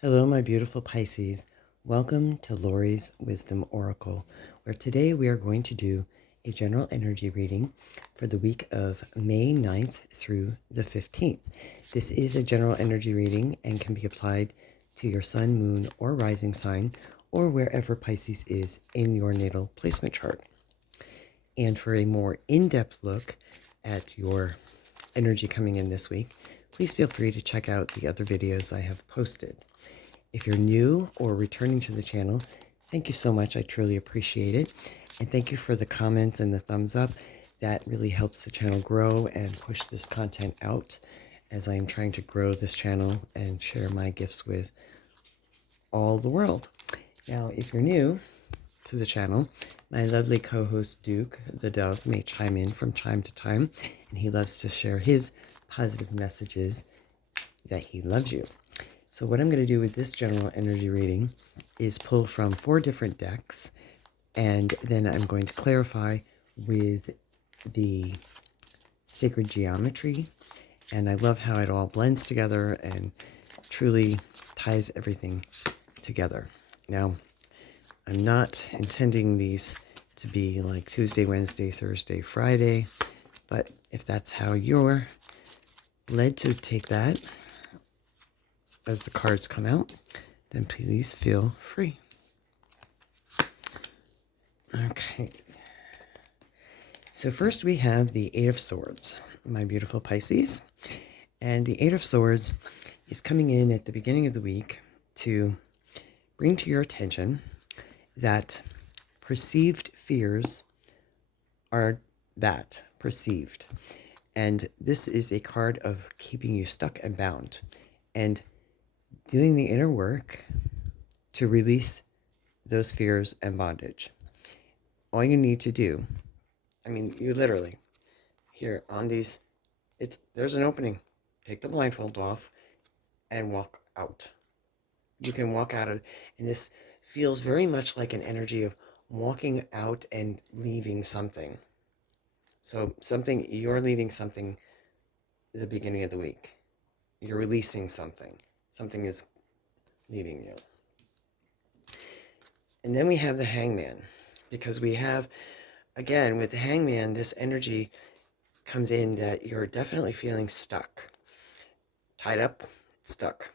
Hello, my beautiful Pisces. Welcome to Lori's Wisdom Oracle, where today we are going to do a general energy reading for the week of May 9th through the 15th. This is a general energy reading and can be applied to your sun, moon, or rising sign, or wherever Pisces is in your natal placement chart. And for a more in-depth look at your energy coming in this week, please feel free to check out the other videos I have posted. If you're new or returning to the channel, thank you so much. I truly appreciate it. And thank you for the comments and the thumbs up. That really helps the channel grow and push this content out as I am trying to grow this channel and share my gifts with all the world. Now, if you're new to the channel, my lovely co-host Duke, the Dove, may chime in from time to time, and he loves to share his positive messages that he loves you. So what I'm going to do with this general energy reading is pull from 4 different decks, and then I'm going to clarify with the sacred geometry, and I love how it all blends together and truly ties everything together. Now, I'm not intending these to be like Tuesday, Wednesday, Thursday, Friday, but if that's how you're led to take that as the cards come out, then please feel free. Okay. So first we have the Eight of Swords, my beautiful Pisces. And the Eight of Swords is coming in at the beginning of the week to bring to your attention that perceived fears are that, perceived. And this is a card of keeping you stuck and bound and doing the inner work to release those fears and bondage. All you need to do, you literally, here on these, there's an opening. Take the blindfold off and walk out. You can walk out of, and this feels very much like an energy of walking out and leaving something. So you're leaving something at the beginning of the week. You're releasing something. Something is leaving you. And then we have the Hangman, because we have, again, with the Hangman, this energy comes in that you're definitely feeling stuck, tied up, stuck.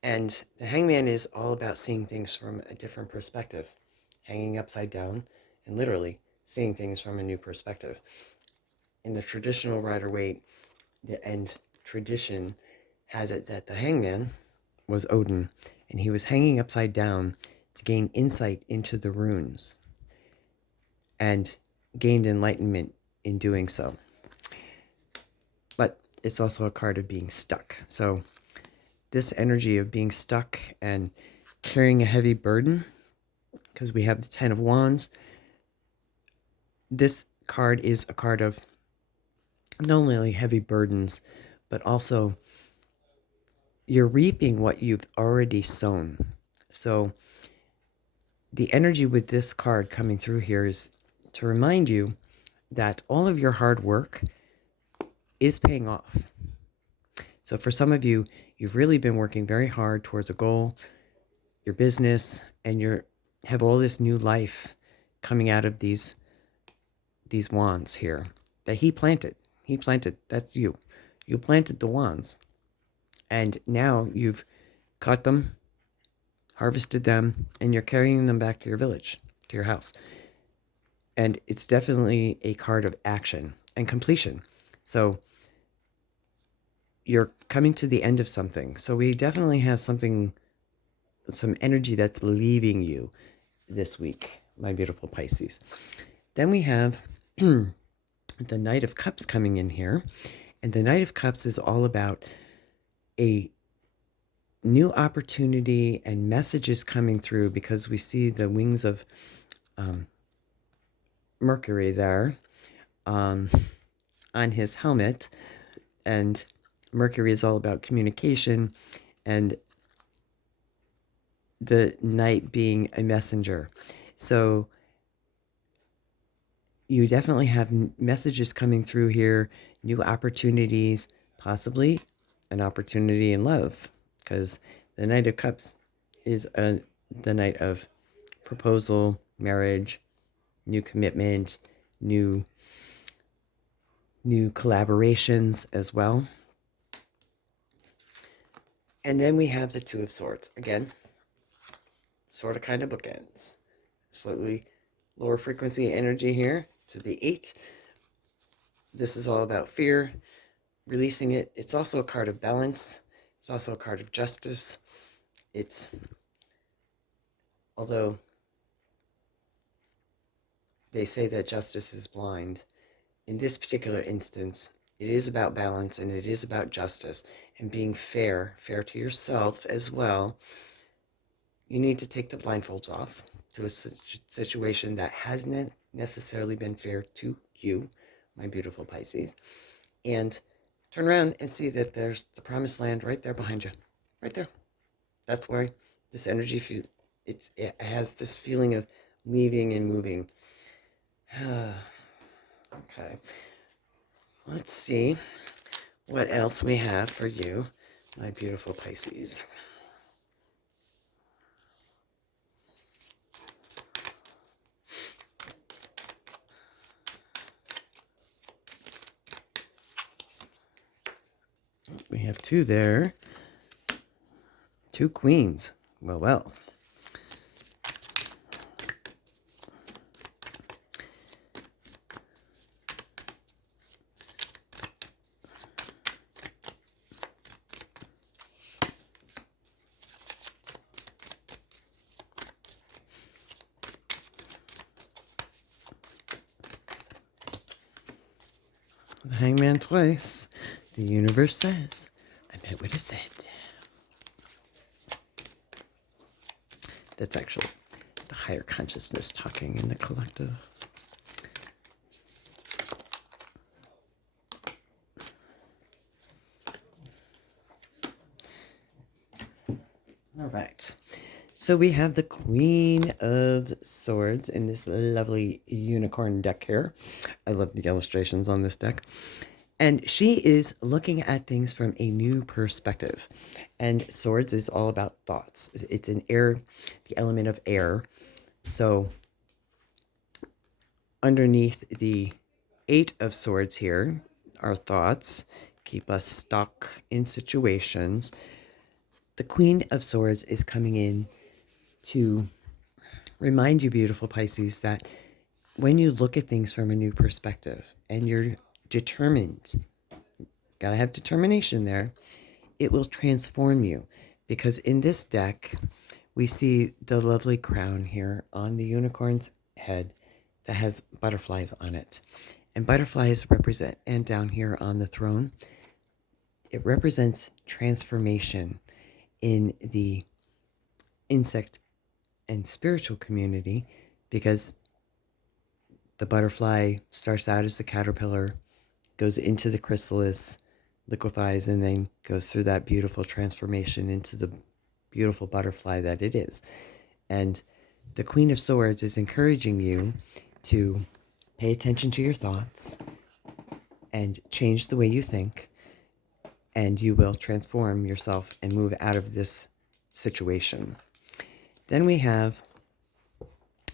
And the Hangman is all about seeing things from a different perspective, hanging upside down, and literally seeing things from a new perspective. In the traditional Rider-Waite, the end tradition has it that the Hangman was Odin, and he was hanging upside down to gain insight into the runes, and gained enlightenment in doing so. But it's also a card of being stuck. So this energy of being stuck and carrying a heavy burden, because we have the Ten of Wands, this card is a card of not only heavy burdens, but also you're reaping what you've already sown. So the energy with this card coming through here is to remind you that all of your hard work is paying off. So for some of you, you've really been working very hard towards a goal, your business, and you have all this new life coming out of these wands here that he planted. He planted, that's you. You planted the wands. And now you've caught them, harvested them, and you're carrying them back to your village, to your house. And it's definitely a card of action and completion. So you're coming to the end of something. So we definitely have some energy that's leaving you this week, my beautiful Pisces. Then we have the Knight of Cups coming in here. And the Knight of Cups is all about a new opportunity and messages coming through, because we see the wings of Mercury there on his helmet, and Mercury is all about communication, and the knight being a messenger. So you definitely have messages coming through here, new opportunities, possibly an opportunity in love, because The Knight of Cups is the night of proposal, marriage, new commitment, new collaborations as well. And then we have the Two of Swords. Again, sort of kind of bookends. Slightly lower frequency energy here to the 8. This is all about fear, releasing it. It's also a card of balance. It's also a card of justice. It's, although they say that justice is blind, in this particular instance, it is about balance and it is about justice and being fair to yourself as well. You need to take the blindfolds off to a situation that hasn't necessarily been fair to you, my beautiful Pisces, and turn around and see that there's the promised land right there behind you, right there. That's where this energy it has this feeling of leaving and moving. Okay, let's see what else we have for you, my beautiful Pisces. We have 2 there. 2 queens. Well, well. The Hangman twice. The universe says, I meant what it said. That's actually the higher consciousness talking in the collective. All right. So we have the Queen of Swords in this lovely unicorn deck here. I love the illustrations on this deck. And she is looking at things from a new perspective. And swords is all about thoughts. It's an air, the element of air. So underneath the 8 of Swords here are thoughts, keep us stuck in situations. The Queen of Swords is coming in to remind you, beautiful Pisces, that when you look at things from a new perspective and you're determined, gotta have determination there, it will transform you. Because in this deck, we see the lovely crown here on the unicorn's head that has butterflies on it. And butterflies represent, and down here on the throne, it represents transformation in the insect and spiritual community, because the butterfly starts out as the caterpillar, goes into the chrysalis, liquefies, and then goes through that beautiful transformation into the beautiful butterfly that it is. And the Queen of Swords is encouraging you to pay attention to your thoughts and change the way you think, and you will transform yourself and move out of this situation. Then we have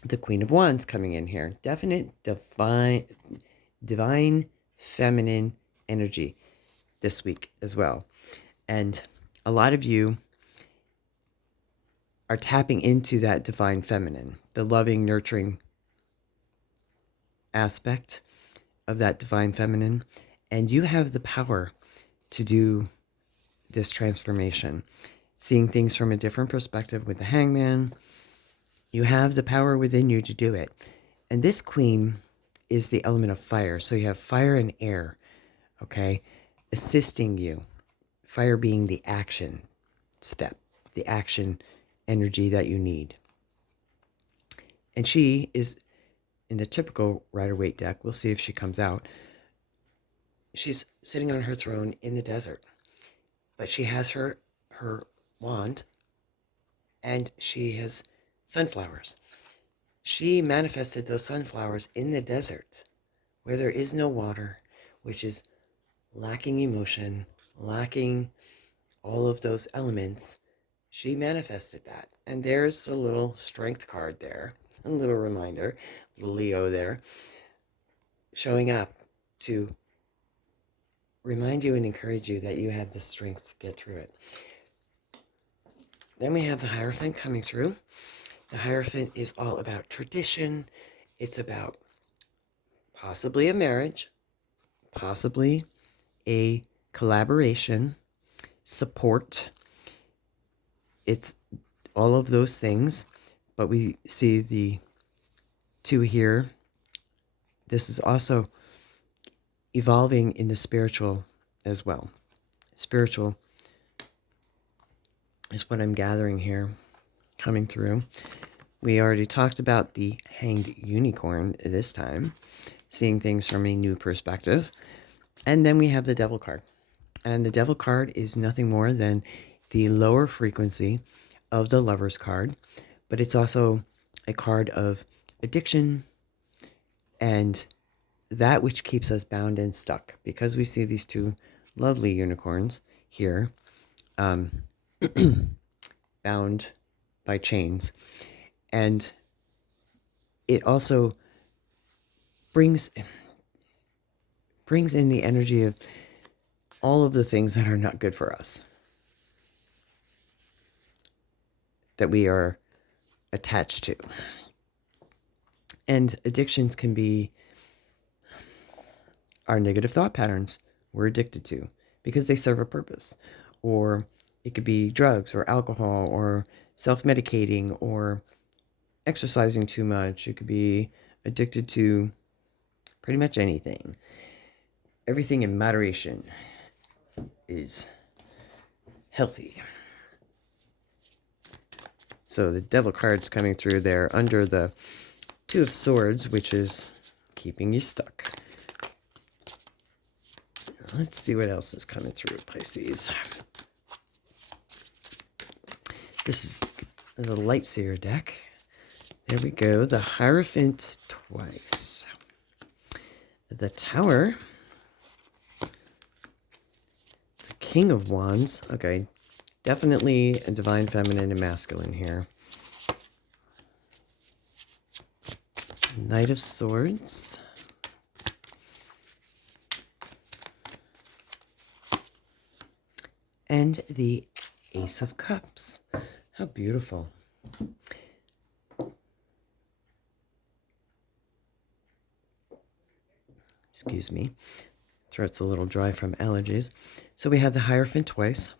the Queen of Wands coming in here. Definite divine feminine energy this week as well. And a lot of you are tapping into that divine feminine, the loving, nurturing aspect of that divine feminine. And you have the power to do this transformation, seeing things from a different perspective with the Hangman. You have the power within you to do it. And this queen is the element of fire. So you have fire and air, okay, assisting you. Fire being the action step, the action energy that you need. And she is in the typical Rider-Waite deck. We'll see if she comes out. She's sitting on her throne in the desert, but she has her wand, and she has sunflowers. She manifested those sunflowers in the desert where there is no water, which is lacking emotion, lacking all of those elements. she manifested that. And there's a little strength card there, a little reminder, little Leo there, showing up to remind you and encourage you that you have the strength to get through it. Then we have the Hierophant coming through. The Hierophant is all about tradition. It's about possibly a marriage, possibly a collaboration, support. It's all of those things. But we see the two here. This is also evolving in the spiritual as well. Spiritual is what I'm gathering here, coming through. We already talked about the hanged unicorn this time, seeing things from a new perspective. And then we have the devil card. And the devil card is nothing more than the lower frequency of the lover's card, but it's also a card of addiction and that which keeps us bound and stuck. Because we see these two lovely unicorns here, bound by chains. And it also brings in the energy of all of the things that are not good for us, that we are attached to. And addictions can be our negative thought patterns we're addicted to because they serve a purpose. Or it could be drugs or alcohol or self-medicating or exercising too much. It could be addicted to pretty much anything. Everything in moderation is healthy. So the devil card's coming through there under the Two of Swords, which is keeping you stuck. Let's see what else is coming through, Pisces. This is the Lightseer deck. There we go. The Hierophant twice. The Tower. The King of Wands. Okay. Definitely a divine feminine and masculine here. Knight of Swords. And the Ace of Cups. How beautiful. Excuse me. Throat's a little dry from allergies. So we have the Hierophant twice.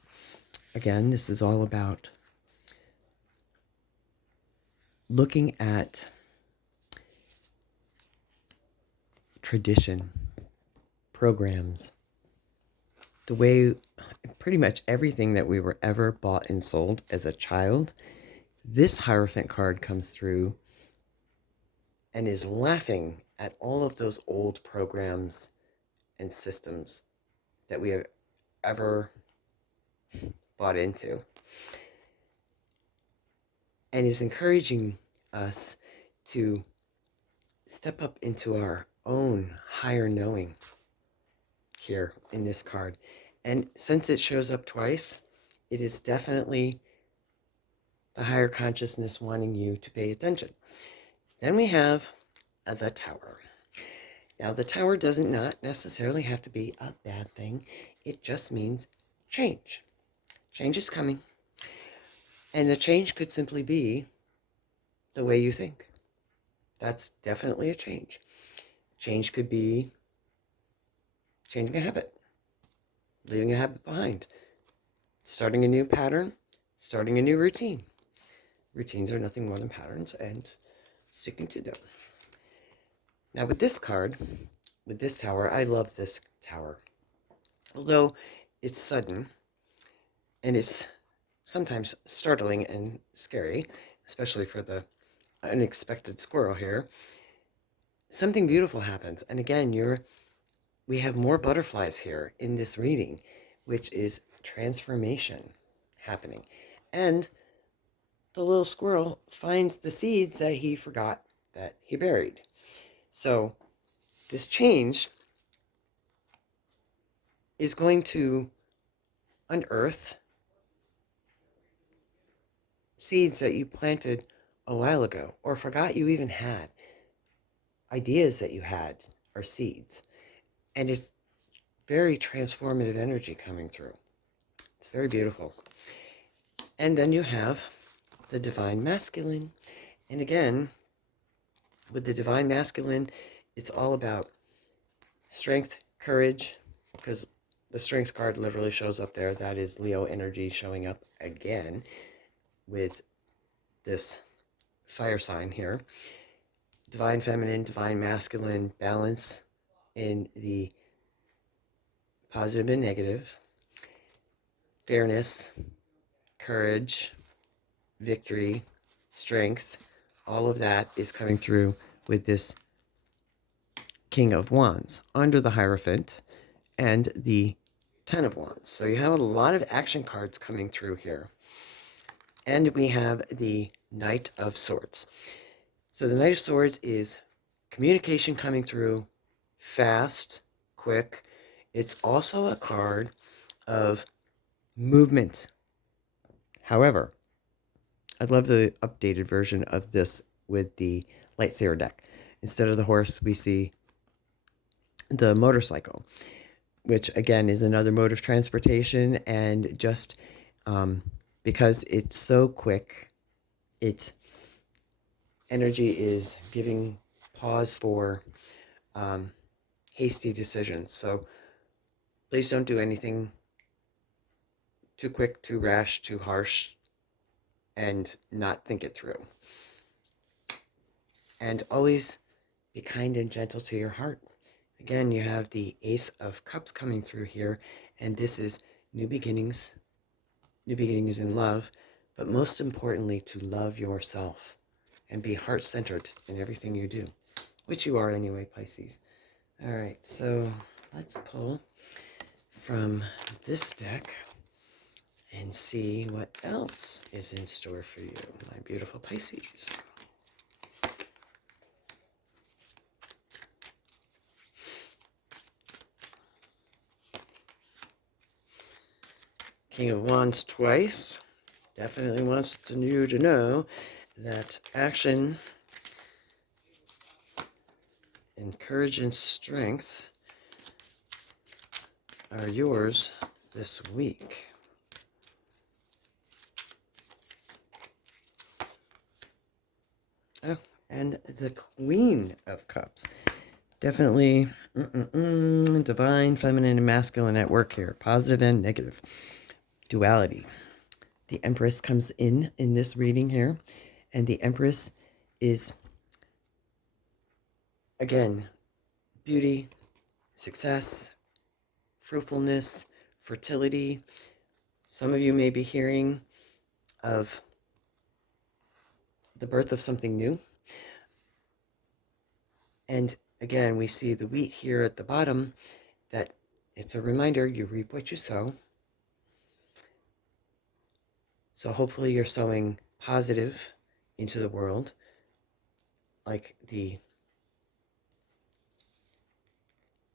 Again, this is all about looking at tradition, programs, the way pretty much everything that we were ever bought and sold as a child. This Hierophant card comes through and is laughing at all of those old programs and systems that we have ever bought into, and is encouraging us to step up into our own higher knowing here in this card. And since it shows up twice, it is definitely the higher consciousness wanting you to pay attention. Then we have the Tower. Now, the Tower doesn't not necessarily have to be a bad thing. It just means change. Change is coming. And the change could simply be the way you think. That's definitely a change. Change could be changing a habit, leaving a habit behind, starting a new pattern, starting a new routine. Routines are nothing more than patterns and sticking to them. Now with this card, with this Tower, I love this Tower. Although it's sudden and it's sometimes startling and scary, especially for the unexpected squirrel here, something beautiful happens. And again, we have more butterflies here in this reading, which is transformation happening. And the little squirrel finds the seeds that he forgot that he buried. So this change is going to unearth seeds that you planted a while ago or forgot you even had, ideas that you had are seeds. And it's very transformative energy coming through. It's very beautiful. And then you have the Divine Masculine. And again, with the Divine Masculine, it's all about strength, courage, because the Strength card literally shows up there. That is Leo energy showing up again with this fire sign here. Divine Feminine, Divine Masculine, balance in the positive and negative, fairness, courage, victory, strength, all of that is coming through with this King of Wands under the Hierophant and the Ten of Wands. So you have a lot of action cards coming through here. And we have the Knight of Swords. So the Knight of Swords is communication coming through fast, quick. It's also a card of movement. However, I love the updated version of this with the Lightsaber deck. Instead of the horse, we see the motorcycle, which again is another mode of transportation. And just because it's so quick, its energy is giving pause for hasty decisions. So please don't do anything too quick, too rash, too harsh, and not think it through. And always be kind and gentle to your heart. Again, you have the Ace of Cups coming through here, and this is new beginnings in love, but most importantly, to love yourself and be heart-centered in everything you do, which you are anyway, Pisces. All right, so let's pull from this deck and see what else is in store for you, my beautiful Pisces. King of Wands twice. Definitely wants you to know that action and courage and strength are yours this week. Oh, and the Queen of Cups. Definitely divine, feminine, and masculine at work here. Positive and negative. Duality. The Empress comes in this reading here. And the Empress is, again, beauty, success, fruitfulness, fertility. Some of you may be hearing of the birth of something new. And again, we see the wheat here at the bottom, that it's a reminder you reap what you sow. So hopefully you're sowing positive into the world, like the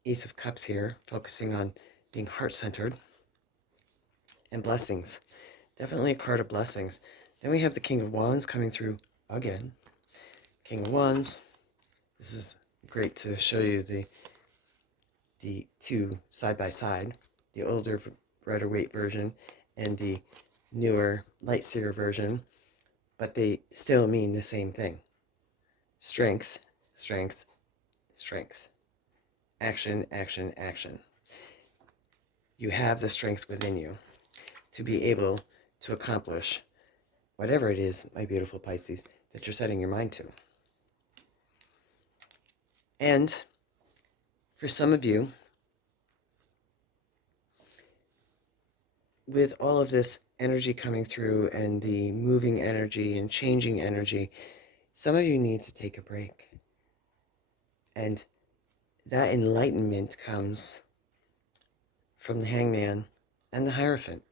Ace of Cups here, focusing on being heart-centered, and blessings. Definitely a card of blessings. Then we have the King of Wands coming through again. King of Wands. This is great to show you the two side by side, the older Rider Waite version and the newer Lightseer version, but they still mean the same thing. Strength, strength, strength. Action, action, action. You have the strength within you to be able to accomplish whatever it is, my beautiful Pisces, that you're setting your mind to. And for some of you, with all of this energy coming through and the moving energy and changing energy, some of you need to take a break. And that enlightenment comes from the Hangman and the Hierophant.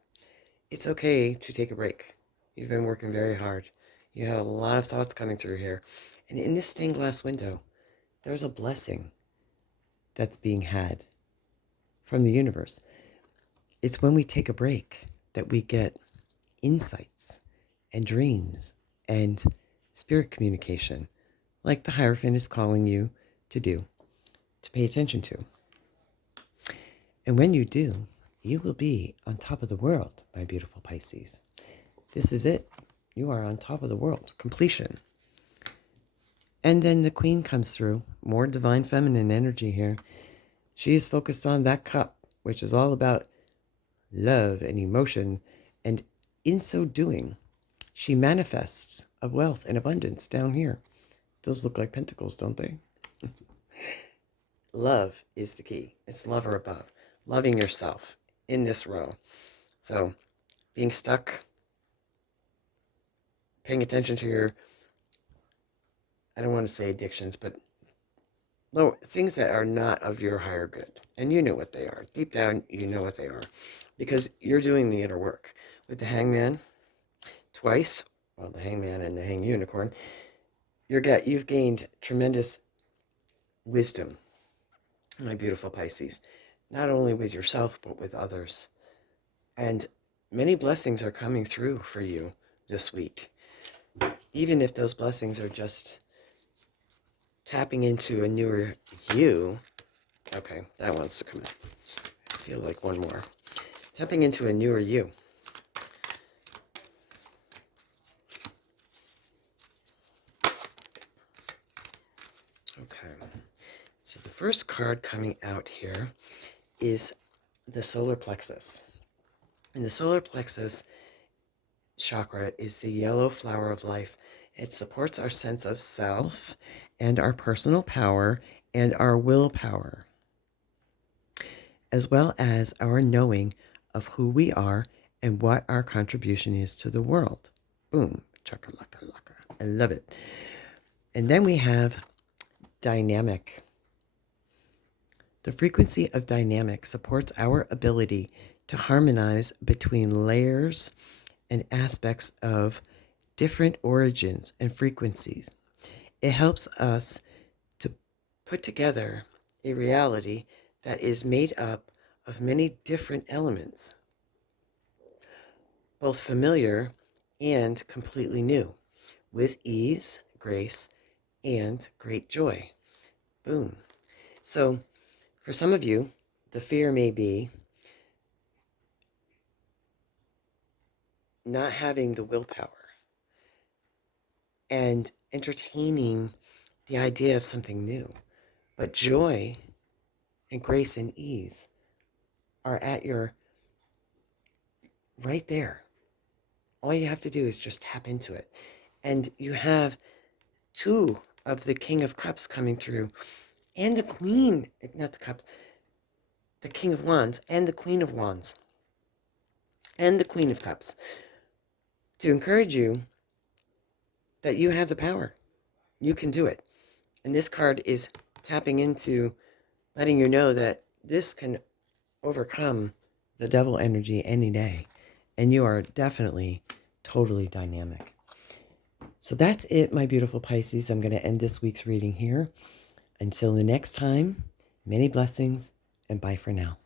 It's okay to take a break. You've been working very hard. You have a lot of thoughts coming through here. And in this stained glass window, there's a blessing that's being had from the universe. It's when we take a break that we get insights and dreams and spirit communication, like the Hierophant is calling you to do, to pay attention to. And when you do, you will be on top of the world, my beautiful Pisces. This is it. You are on top of the world. Completion. And then the Queen comes through. More divine feminine energy here. She is focused on that cup, which is all about love and emotion. And in so doing, she manifests a wealth and abundance down here. Those look like pentacles, don't they? Love is the key. It's love or above. Loving yourself in this row. So being stuck, paying attention to your, I don't want to say addictions, but no, things that are not of your higher good. And you know what they are. Deep down, you know what they are. Because you're doing the inner work. With the Hangman, twice, well, the Hangman and the Hang Unicorn, you've gained tremendous wisdom, my beautiful Pisces. Not only with yourself, but with others. And many blessings are coming through for you this week. Even if those blessings are just tapping into a newer you. Okay, that wants to come in. I feel like one more. Tapping into a newer you. Okay. So the first card coming out here is the solar plexus. And the solar plexus chakra is the yellow flower of life. It supports our sense of self and our personal power and our willpower, as well as our knowing of who we are and what our contribution is to the world. Boom. Chaka-laka-laka. I love it. And then we have dynamic. The frequency of dynamic supports our ability to harmonize between layers and aspects of different origins and frequencies. It helps us to put together a reality that is made up of many different elements, both familiar and completely new, with ease, grace, and great joy. Boom. So for some of you, the fear may be not having the willpower and entertaining the idea of something new. But joy and grace and ease are at your right there. All you have to do is just tap into it. And you have two of the King of Cups coming through, and the Queen, not the Cups, the King of Wands, and the Queen of Wands, and the Queen of Cups, to encourage you that you have the power. You can do it. And this card is tapping into letting you know that this can overcome the devil energy any day. And you are definitely totally dynamic. So that's it, my beautiful Pisces. I'm going to end this week's reading here. Until the next time, many blessings and bye for now.